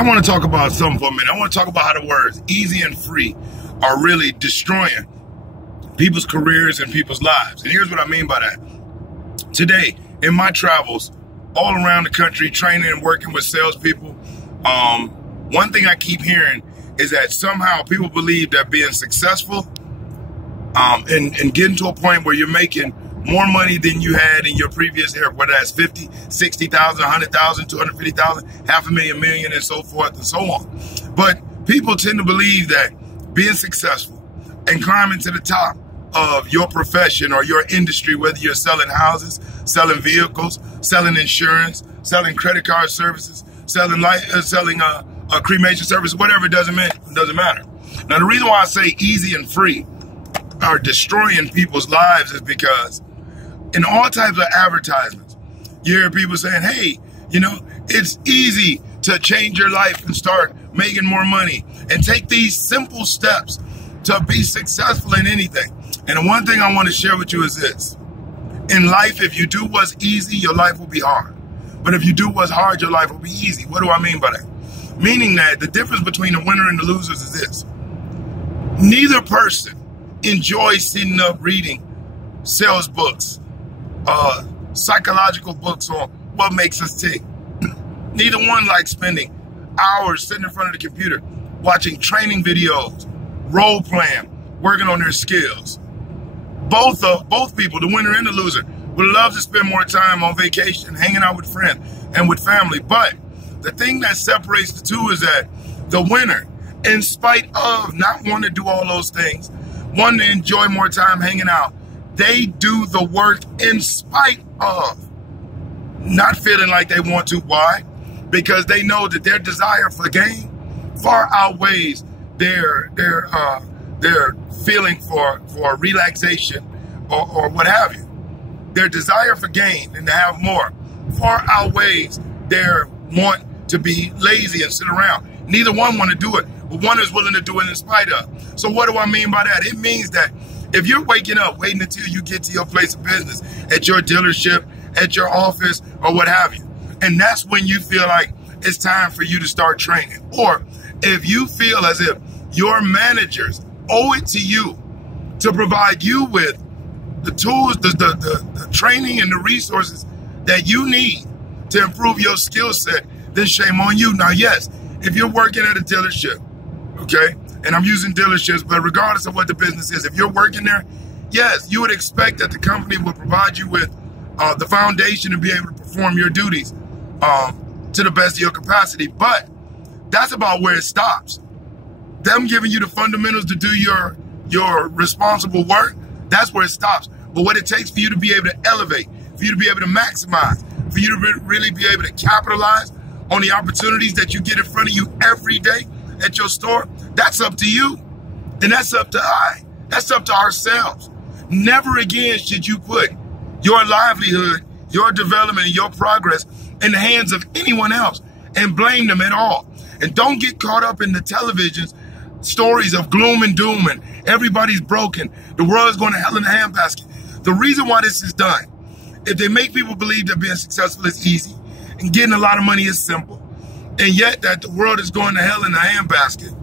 I want to talk about something for a minute. I want to talk about how the words easy and free are really destroying people's careers and people's lives. And here's what I mean by that. Today, in my travels all around the country, training and working with salespeople, one thing I keep hearing is that somehow people believe that being successful and getting to a point where you're making more money than you had in your previous year, whether that's 50, 60,000, 100,000, 250,000, half a million, million, and so forth and so on. But people tend to believe that being successful and climbing to the top of your profession or your industry, whether you're selling houses, selling vehicles, selling insurance, selling credit card services, selling cremation services, whatever, it doesn't matter. Now, the reason why I say easy and free are destroying people's lives is because in all types of advertisements, you hear people saying, hey, it's easy to change your life and start making more money and take these simple steps to be successful in anything. And the one thing I want to share with you is this. In life, if you do what's easy, your life will be hard. But if you do what's hard, your life will be easy. What do I mean by that? Meaning that the difference between the winner and the losers is this. Neither person enjoys sitting up reading sales books, psychological books on what makes us tick. Neither one likes spending hours sitting in front of the computer watching training videos, role playing, working on their skills. Both people, the winner and the loser, would love to spend more time on vacation, hanging out with friends and with family. But the thing that separates the two is that the winner, in spite of not wanting to do all those things, wanting to enjoy more time hanging out, they do the work in spite of not feeling like they want to. Why? Because they know that their desire for gain far outweighs their feeling for relaxation or what have you. Their desire for gain and to have more far outweighs their want to be lazy and sit around. Neither one want to do it, but one is willing to do it in spite of. So what do I mean by that? It means that if you're waking up waiting until you get to your place of business, at your dealership, at your office, or what have you, and that's when you feel like it's time for you to start training, or if you feel as if your managers owe it to you to provide you with the tools, the training and the resources that you need to improve your skill set, then shame on you. Now, yes, if you're working at a dealership, okay, and I'm using dealerships, but regardless of what the business is, if you're working there, yes, you would expect that the company will provide you with the foundation to be able to perform your duties to the best of your capacity. But that's about where it stops. Them giving you the fundamentals to do your responsible work, that's where it stops. But what it takes for you to be able to elevate, for you to be able to maximize, for you to really be able to capitalize on the opportunities that you get in front of you every day at your store, that's up to you. And that's up to that's up to ourselves. Never again should you put your livelihood, your development, and your progress in the hands of anyone else and blame them at all. And don't get caught up in the television's stories of gloom and doom and everybody's broken. The world is going to hell in a handbasket. The reason why this is done, if they make people believe that being successful is easy and getting a lot of money is simple, and yet that the world is going to hell in a handbasket,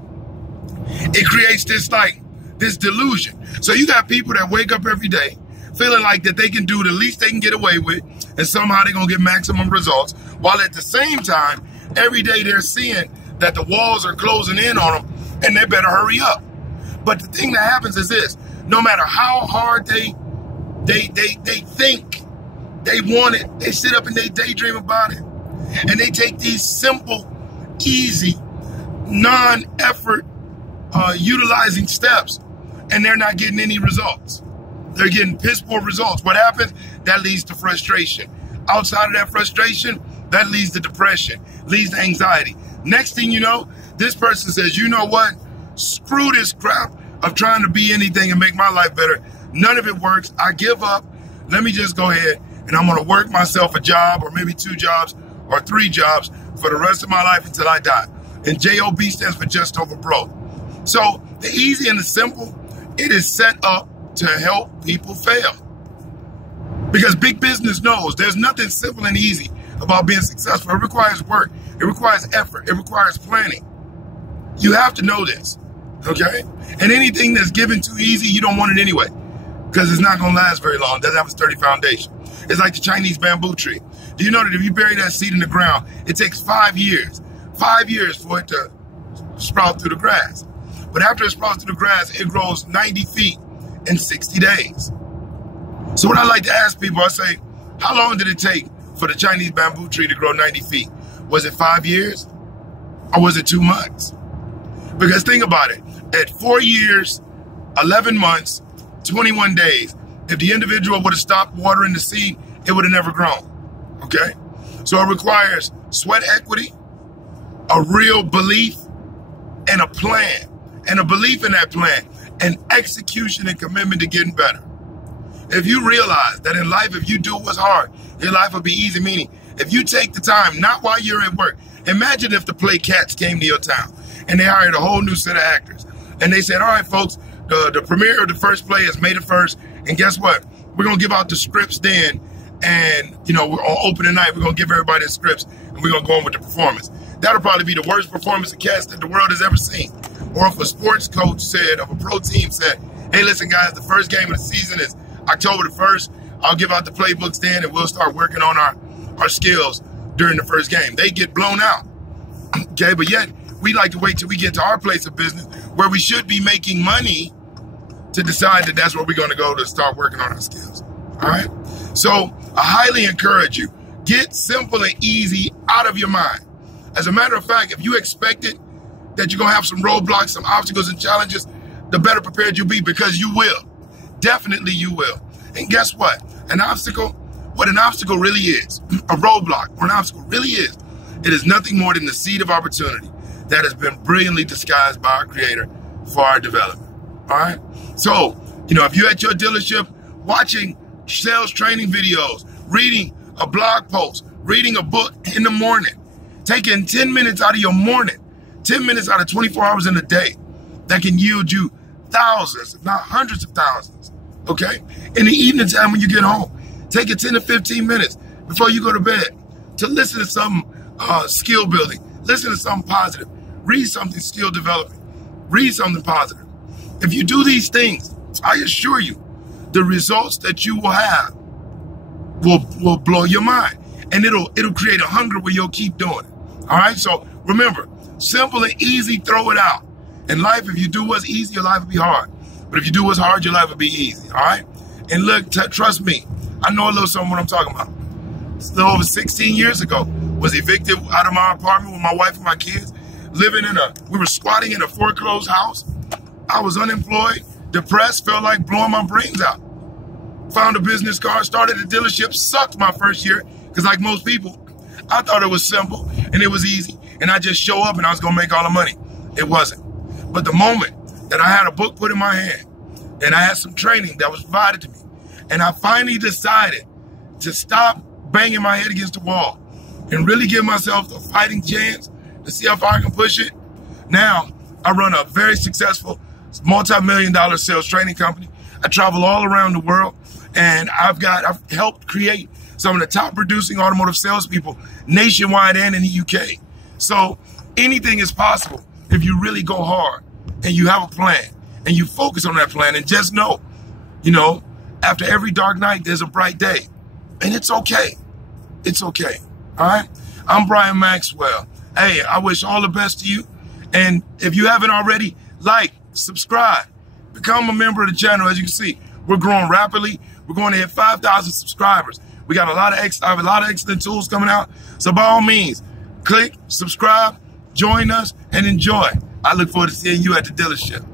it creates this delusion. So you got people that wake up every day feeling like that they can do the least they can get away with and somehow they're going to get maximum results, while at the same time, every day they're seeing that the walls are closing in on them and they better hurry up. But the thing that happens is this: no matter how hard they think they want it, they sit up and they daydream about it, and they take these simple, easy, non-effort utilizing steps, and they're not getting any results. They're getting piss poor results. What happens? That leads to frustration. Outside of that frustration, that leads to depression, leads to anxiety. Next thing you know, this person says, you know what? Screw this crap of trying to be anything and make my life better. None of it works. I give up. Let me just go ahead and I'm going to work myself a job or maybe 2 jobs or 3 jobs for the rest of my life until I die. And JOB stands for just over broke. So the easy and the simple, it is set up to help people fail. Because big business knows there's nothing simple and easy about being successful. It requires work. It requires effort. It requires planning. You have to know this, okay? And anything that's given too easy, you don't want it anyway, because it's not going to last very long. It doesn't have a sturdy foundation. It's like the Chinese bamboo tree. Do you know that if you bury that seed in the ground, it takes 5 years, 5 years for it to sprout through the grass. But after it sprouts through the grass, it grows 90 feet in 60 days. So what I like to ask people, I say, how long did it take for the Chinese bamboo tree to grow 90 feet? Was it 5 years or was it 2 months? Because think about it, at 4 years, 11 months, 21 days, if the individual would have stopped watering the seed, it would have never grown, okay? So it requires sweat equity, a real belief, and a plan, and a belief in that plan, and execution and commitment to getting better. If you realize that in life, if you do what's hard, your life will be easy, meaning if you take the time, not while you're at work. Imagine if the play Cats came to your town and they hired a whole new set of actors. And they said, all right, folks, the premiere of the first play is May the 1st. And guess what? We're going to give out the scripts then. And, you know, we're on opening night. We're going to give everybody the scripts and we're going to go on with the performance. That'll probably be the worst performance of Cats that the world has ever seen. Or if a sports coach said, of a pro team said, hey, listen, guys, the first game of the season is October the 1st. I'll give out the playbooks then and we'll start working on our skills during the first game. They get blown out. Okay, but yet we like to wait till we get to our place of business where we should be making money to decide that that's where we're going to go to start working on our skills. All right. So I highly encourage you, get simple and easy out of your mind. As a matter of fact, if you expected that you're going to have some roadblocks, some obstacles and challenges, the better prepared you'll be, because you will. Definitely you will. And guess what? What an obstacle really is, a roadblock or an obstacle really is, it is nothing more than the seed of opportunity that has been brilliantly disguised by our Creator for our development. All right. So, you know, if you're at your dealership watching sales training videos, reading a blog post, reading a book in the morning, taking 10 minutes out of your morning, 10 minutes out of 24 hours in a day, that can yield you thousands, if not hundreds of thousands. Okay. In the evening time when you get home, take it 10 to 15 minutes before you go to bed to listen to some skill building, listen to something positive, read something skill developing, read something positive. If you do these things, I assure you, the results that you will have will blow your mind, and it'll create a hunger where you'll keep doing it. All right. So remember, simple and easy, throw it out. In life, if you do what's easy, your life will be hard. But if you do what's hard, your life will be easy. All right. And look, trust me, I know a little something what I'm talking about. A little over 16 years ago, was evicted out of my apartment with my wife and my kids, we were squatting in a foreclosed house. I was unemployed, depressed, felt like blowing my brains out. Found a business card, started a dealership, sucked my first year, because like most people, I thought it was simple and it was easy, and I just show up and I was gonna make all the money. It wasn't. But the moment that I had a book put in my hand and I had some training that was provided to me, and I finally decided to stop banging my head against the wall and really give myself a fighting chance to see how far I can push it. Now, I run a very successful multi-million-dollar sales training company. I travel all around the world, and I've helped create some of the top producing automotive salespeople nationwide and in the UK. So anything is possible if you really go hard and you have a plan and you focus on that plan, and just know, you know, after every dark night, there's a bright day, and it's okay. It's okay. All right. I'm Brian Maxwell. Hey, I wish all the best to you. And if you haven't already, like, subscribe, become a member of the channel. As you can see, we're growing rapidly. We're going to hit 5,000 subscribers. We got I have a lot of excellent tools coming out. So by all means, click, subscribe, join us, and enjoy. I look forward to seeing you at the dealership.